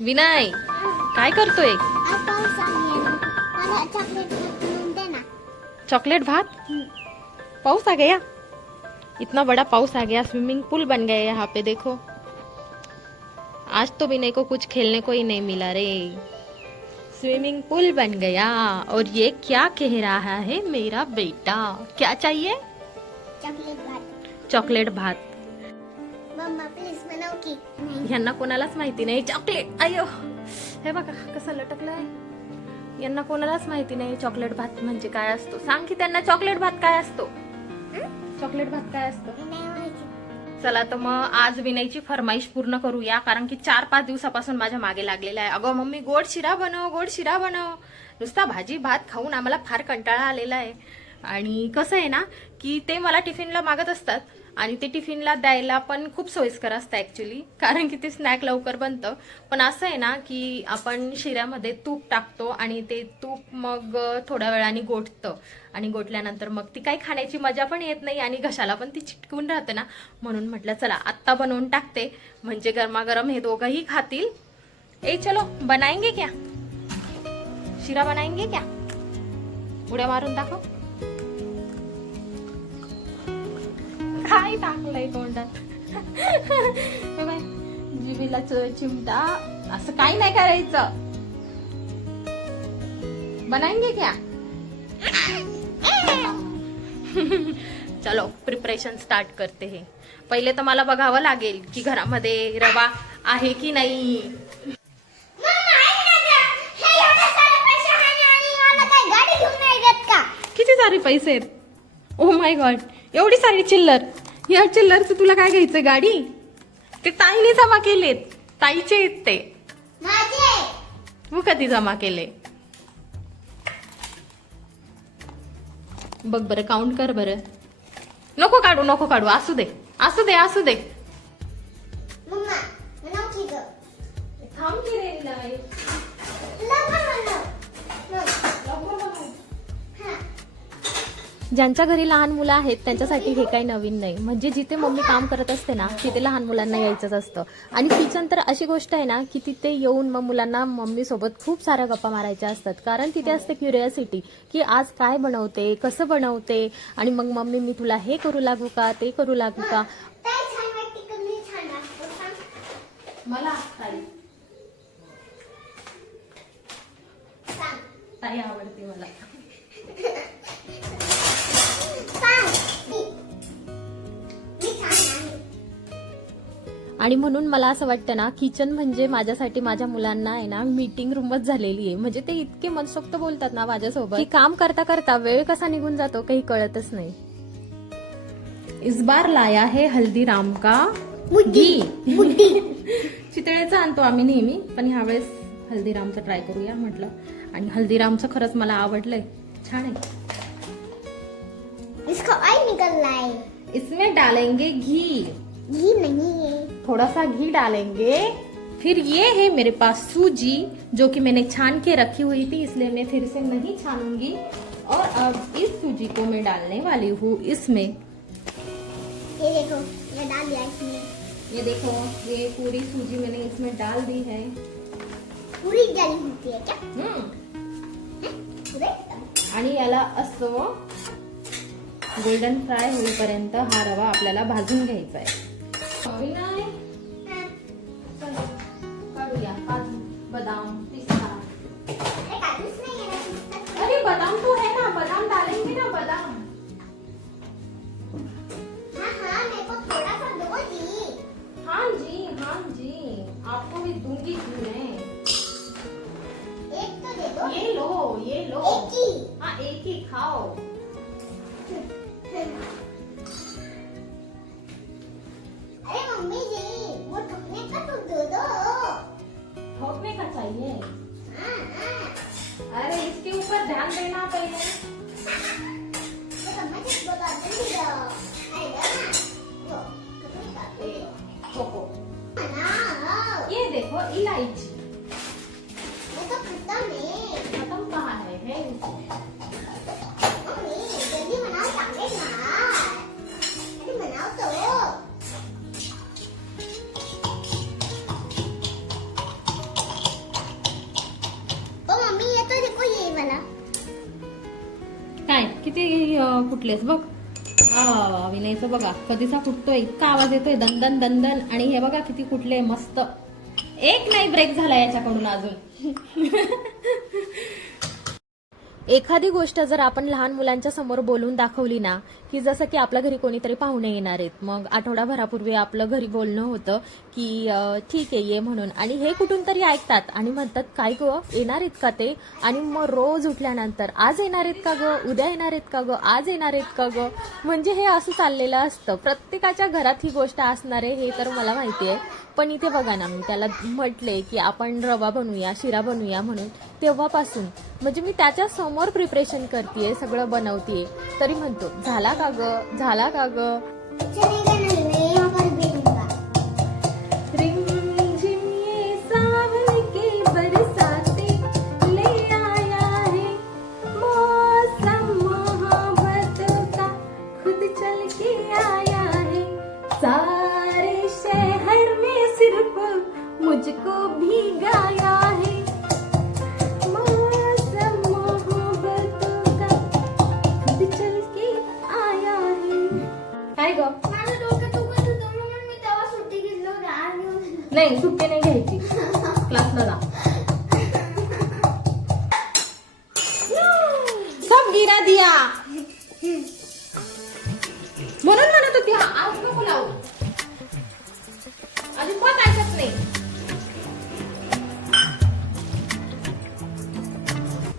विनय काय करतोय? चॉकलेट भात। पाऊस आ गया, इतना बड़ा पाऊस आ गया, स्विमिंग पूल बन गया यहाँ पे देखो। आज तो विनय को कुछ खेलने को ही नहीं मिला रे, स्विमिंग पूल बन गया। और ये क्या कह रहा है मेरा बेटा, क्या चाहिए? चॉकलेट भात। चॉकलेट भात। मम्मा प्लीज बनव की। यांना कोणालाच माहिती नाही चॉकलेट, अयो हे बघा कसं लटकलंय। यांना कोणालाच माहिती नाही चॉकलेट भात म्हणजे काय असतो। सांग की त्यांना चॉकलेट भात काय असतो, चॉकलेट भात काय असतो। चला तर मग आज विनयची फरमाईश पूर्ण करूया, कारण की 4-5 दिवसापासून माझ्या मागे लागलेला आहे। अगं मम्मी गोड शिरा बनव, गोड शिरा बनव। नुसता भाजी भात खाऊन आम्हाला फार कंटाळा आलेला आहे। आणि कसं आहे ना की ते मला टिफिनला मागत असतात आणि ते टिफिनला द्यायला पण खूप सोयीस्कर असतं ऍक्च्युली, कारण की ते स्नॅक लवकर बनतं। पण असं आहे ना की आपण शिऱ्यामध्ये तूप टाकतो आणि ते तूप मग थोड्या वेळाने गोठतं आणि गोठल्यानंतर मग ती काही खाण्याची मजा पण येत नाही आणि घशाला पण ती चिटकून राहते ना। म्हणून म्हटलं चला आत्ता बनवून टाकते, म्हणजे गरमागरम हे दोघंही खातील। ए चलो बनाएंगे क्या, शिरा बनाएंगे क्या? उड्या मारून दाखव काय टाकलंय तोंडात। जिभेला चिमटा, असं काही नाही करायचं। बनाएंगे क्या? चलो प्रिपरेशन स्टार्ट करते हैं। पहिले तर मला बघावं लागेल की घरामध्ये रवा आहे की नाही। किती सारे पैसे आहेत, ओ माय गॉड, एवढी सारी चिल्लर। या चिल्लरचं तुला काय घ्यायचंय, गाडी? ते ताईने जमा केलेत, ताईचे आहेत ते, तू कधी जमा केले? बघ बरं, काउंट कर बरं। नको काढू नको काढू, असू दे असू दे असू दे। थांब की रे नाही। ज्यांच्या घरी लहान मुलं आहेत त्यांच्यासाठी हे काही नवीन नाही, म्हणजे जिथे मम्मी काम करत असते ना तिथे लहान मुलांना यायचंच असतं। आणि किचन तर अशी गोष्ट आहे ना की तिथे येऊन मग मुलांना मम्मी सोबत खूप साऱ्या गप्पा मारायच्या असतात, कारण तिथे असते क्युरिओसिटी की आज काय बनवते, कसं बनवते, आणि मग मम्मी मी तुला हे करू लागू का, ते करू लागू का। मला ताई आवडते मला। आणि म्हणून मला असं वाटतं ना किचन म्हणजे माझ्यासाठी माझ्या मुलांना आहे ना मीटिंग रूमच झालेली आहे। म्हणजे ते इतके मनसोक्त बोलतात ना माझ्यासोबत की काम करता करता वेळ कसा निघून जातो काही कळतच नाही। इस बार लाया है हल्दीराम का घी। चितळेचा आणतो आम्ही नेहमी, पण ह्यावेळेस हल्दीरामचं ट्राय करूया म्हटलं। आणि हल्दीरामचं खरंच मला आवडलंय, छान आहे। इसका ऑयल निकल रहा है। इसमें डालेंगे घी। घी नहीं है, थोड़ा सा घी डालेंगे। फिर ये है मेरे पास सूजी जो कि मैंने छान के रखी हुई थी, इसलिए मैं फिर से नहीं छानूंगी। और अब इस सूजी को मैं डालने वाली हूँ इसमें। ये देखो मैं डाल दिया इसमें। ये देखो ये पूरी सूजी मैंने इसमें डाल दी है। पूरी डाली होती है क्या? आणि याला असं गोल्डन फ्राय होईपर्यंत हा रवा आपल्याला भाजून घ्यायचा आहे। काढूया काजू बदाम पिस्ता। अरे बादाम तो है ना, बादाम डालेंगे ना, बादाम। हाँ मेरे को थोड़ा सा दो जी। हाँ जी आपको भी दूंगी मैं। एक तो दे दो। ये लो एक ही। हाँ एक ही खाओ। अरे मम्मी जी वो ठोकने का तो दे दो। ठोकने का चाहिए? हाँ। अरे इसके ऊपर ध्यान देना पहले। तो मुझे बता दीजिए। अरे ना वो ठोको। ना ये देखो इलायची। वो तो खत्म है। खत्म कहाँ है इसमें। मम्मी जल्दी बनाओ चॉकलेट ना। अरे बनाओ तो। कुठलेस बघ. विनयचं बघा कधीचा फुटतोय, इतका आवाज येतोय दंदन दंदन. आणि हे बघा किती कुठले मस्त. एक नाही ब्रेक झाला याच्याकडून अजून. एखादी गोष्ट जर आपण लहान मुलांच्या समोर बोलून दाखवली ना, की जसं की आपल्या घरी कोणीतरी पाहुणे येणार आहेत, मग आठवडाभरापूर्वी आपलं घरी बोलणं होतं की ठीक आहे ये म्हणून, आणि हे कुठून तरी ऐकतात आणि म्हणतात काय गं येणार आहेत का ते, आणि मग रोज उठल्यानंतर आज येणार आहेत का गं, उद्या येणार आहेत का गं, आज येणार आहेत का गं. म्हणजे हे असं चाललेलं असतं. प्रत्येकाच्या घरात ही गोष्ट असणार आहे हे तर मला माहिती आहे. पण इथे बघा ना, मी त्याला म्हटले की आपण रवा बनवूया, शिरा बनवूया म्हणून, तेव्हापासून म्हणजे मी त्याच्या समोर प्रिपरेशन करतेय, सगळं बनवतेय, तरी म्हणतो झाला का ग, झाला का ग. चलेगा नहीं, मैं यहाँ पर बैठूंगा. रिमझिम ये सावन की बरसाते ले आया है मौसम मोहब्बत का खुद चल के आया है. सारे शहर में सिर्फ मुझको भिगाया है मौसम मोहब्बत का खुद चल के आया है. काय ग? माझं डोकं दुखत होतं म्हणून मी तेव्हा सुट्टी घेतली होती. आज येऊन नाही सुट्टी नाही घ्यायची, क्लासला जा. सब गिरा दिया म्हणून म्हणत होती आज नको लावू. अजिबात ऐकत नाही.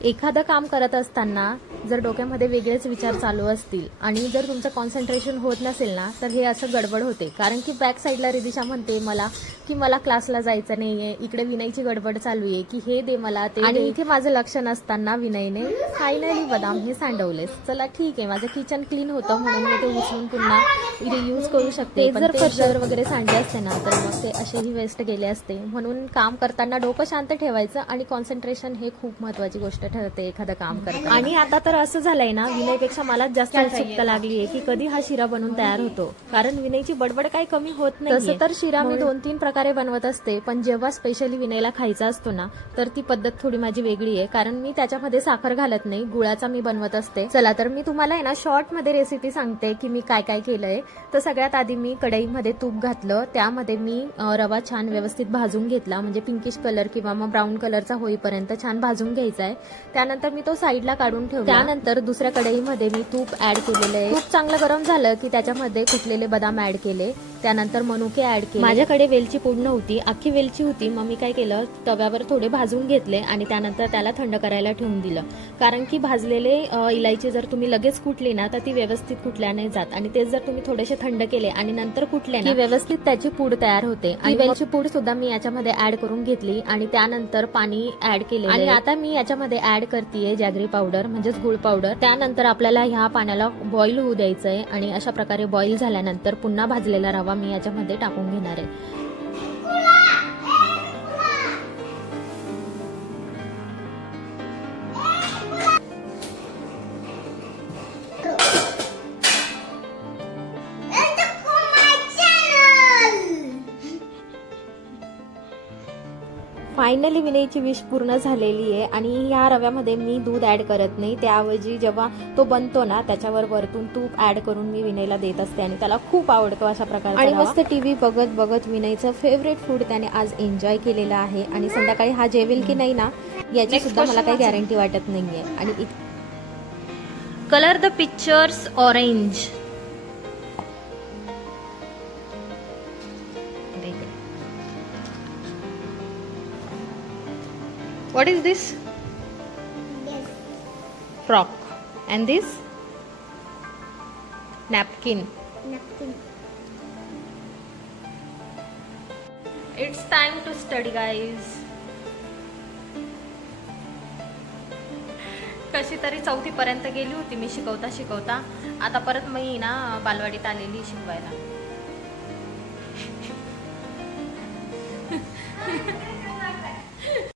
एखादं काम करत असताना जर डोक्यामध्ये वेगळेच विचार चालू असतील आणि जर तुमचं कॉन्सन्ट्रेशन होत नसेल ना, तर हे असं गडबड होते. कारण की बॅक साईडला रिदिशा म्हणते मला की मला क्लासला जायचं नाहीये, इकडे विनयची गडबड चालू आहे की हे दे मला ते, आणि इथे माझं लक्ष नसताना विनयने फायनली बदाम हे सांडवलेस. चला ठीक आहे, माझं किचन क्लीन होतं म्हणून मी ते उचलून पुन्हा रियूज करू शकते. पण जर फरशीवर वगैरे सांडले असते ना, तर मग ते असेही वेस्ट गेले असते. म्हणून काम करताना डोकं शांत ठेवायचं आणि कॉन्सन्ट्रेशन हे खूप महत्वाची गोष्ट ठरते एखादं काम करताना. आणि आता तर असं झालंय ना, विनयपेक्षा मलाच जास्त उत्सुकता लागलीये की कधी हा शिरा बनून तयार होतो, कारण विनयची बडबड काही कमी होत नाही. तसं तर शिरा मी 2-3 प्रकारे बनवत असते, पण जेव्हा स्पेशली विनयला खायचा असतो ना, तर ती पद्धत थोडी माझी वेगळी आहे, कारण मी त्याच्यामध्ये साखर घालत नाही, गुळाचा मी बनवत असते. चला तर मी तुम्हाला आहे ना शॉर्ट मध्ये रेसिपी सांगते की मी काय काय केलंय. तर सगळ्यात आधी मी कढईमध्ये तूप घातलं, त्यामध्ये मी रवा छान व्यवस्थित भाजून घेतला, म्हणजे पिंकिश कलर किंवा मग ब्राऊन कलरचा होईपर्यंत छान भाजून घ्यायचा आहे. त्यानंतर मी तो साईडला काढून ठेवला. त्यानंतर दुसऱ्या कढईमध्ये मी तूप ऍड केलेलं आहे. तूप चांगलं गरम झालं की त्याच्यामध्ये कुटलेले बदाम ऍड केले, त्यानंतर मनुके ऍड केले. माझ्याकडे वेलची पूड नव्हती, अख्खी वेलची होती, मग मी काय केलं तव्यावर थोडे भाजून घेतले आणि त्यानंतर त्याला थंड करायला ठेवून दिलं. कारण की भाजलेले इलायची जर तुम्ही लगेच कुटली ना, तर ती व्यवस्थित कुटल्या नाही जात, आणि तेच जर तुम्ही थोडेसे थंड केले आणि नंतर कुटले ना, व्यवस्थित त्याची पूड तयार होते. आणि वेलची पूड सुद्धा मी याच्यामध्ये ऍड करून घेतली आणि त्यानंतर पाणी ऍड केले. आणि आता मी याच्यामध्ये ऍड करतेय जॅगरी पावडर म्हणजेच गुळ पावडर. त्यानंतर आपल्याला ह्या पाण्याला बॉईल होऊ द्यायचंय आणि अशा प्रकारे बॉईल झाल्यानंतर पुन्हा भाजलेला रवा मी याच्यामध्ये टाकून घेणार आहे. फायनली विनयची विश पूर्ण झालेली आहे आणि या रव्यामध्ये मी दूध ऍड करत नाही, त्याऐवजी जेव्हा तो बनतो ना त्याच्यावर वरतून तूप ऍड करून मी विनयला देत असते आणि त्याला खूप आवडतो अशा प्रकारे. आणि मस्त टीव्ही बघत बघत विनयचं फेवरेट फूड त्याने आज एन्जॉय केलेलं आहे. आणि संध्याकाळी हा जेवेल की नाही ना, याची सुद्धा मला काही गॅरंटी वाटत नाहीये. आणि colour the pictures orange. What is this? yes. Frock. And this? Napkin. Napkin. It's time to study, guys. कशी तरी 4थी पर्यंत गेली होती मी शिकवता शिकवता. आता परत मी ना बालवाडीत आलेली शिकवायला.